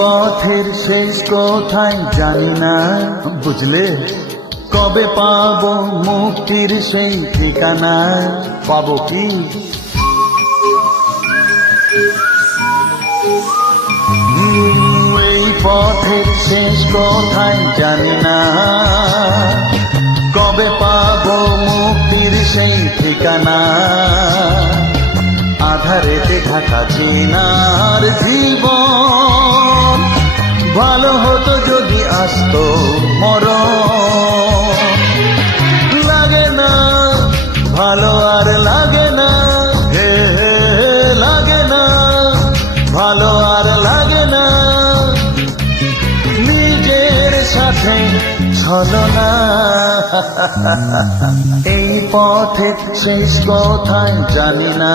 পথের শেষ কোথায় জানি না, বুঝলে? কবে পাবো মুক্তির সেই ঠিকানা? পাবো কি? এই পথের শেষ কোথায় জানি না, কবে পাবো মুক্তির সেই ঠিকানা? আধারেতে ঢাকা চেনার জীবন, ভালো হতো যদি আসতো মরণ। লাগে না ভালো, আর লাগে না, হে হে লাগে না ভালো, আর লাগে না নিজের সাথে ছলনা। এই পথে শেষ কোথায় জানি না।